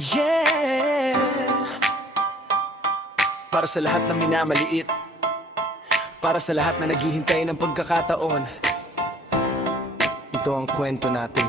Yeah. Para sa lahat ng minamaliit, para sa lahat na naghihintay ng pagkakataon, ito ang kwento natin.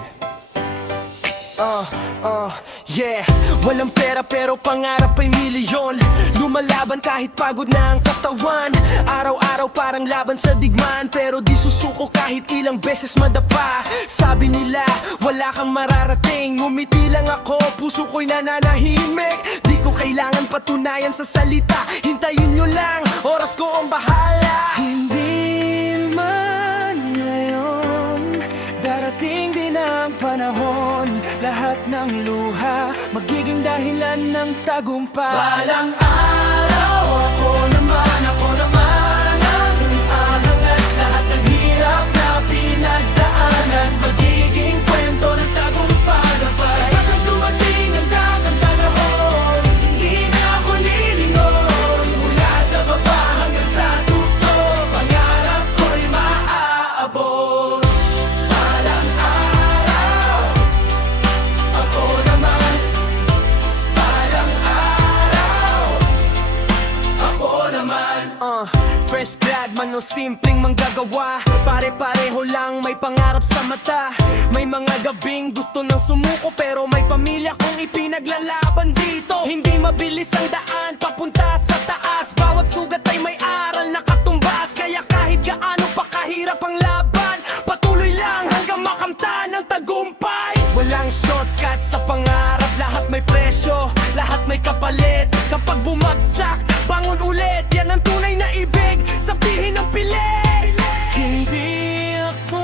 Yeah. Walang pera pero pangarap ay milyon. Lumalaban kahit pagod na ang katawan. Araw-araw parang laban sa digmaan, pero di susuko kahit ilang beses madapa. Sabi nila wala kang mararating, ngumiti lang ako, puso ko'y nananahimik. Di ko kailangan patunayan sa salita, hintayin nyo lang, oras ko ang bahala. Hindi man ngayon, darating din ang panahon. Lahat ng luha magiging dahilan ng tagumpay. Balang araw, ako naman ang angat. Lahat ng hirap na pinagdaanan magiging kwento ng tagumpay. Kapag dumating ang tamang panahon, hindi na ako lilingon. Mula sa baba hanggang sa tukto, pangarap ko'y maaabot. Balang araw, ako naman. Balang araw, ako naman. Fresh grad man o simpleng manggagawa, pare-pareho lang may pangarap sa mata. May mga gabing gusto nang sumuko, pero may pamilya kong ipinaglalaban dito. Hindi mabilis ang daan papunta sa taas, bawat sugat ay may aral na katumbas. Kaya kahit gaano pa kahirap ang laban, patuloy lang hanggang makamtan ng tagumpay. Walang shortcut sa pangarap, lahat may presyo, lahat may kapalit. Kapag bumagsak, bangon ulit, yan ang tunay na ibig, sabihin ng pilit. Hindi ako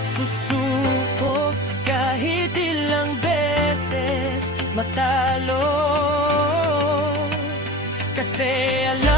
susuko kahit ilang beses matalo, kasi alam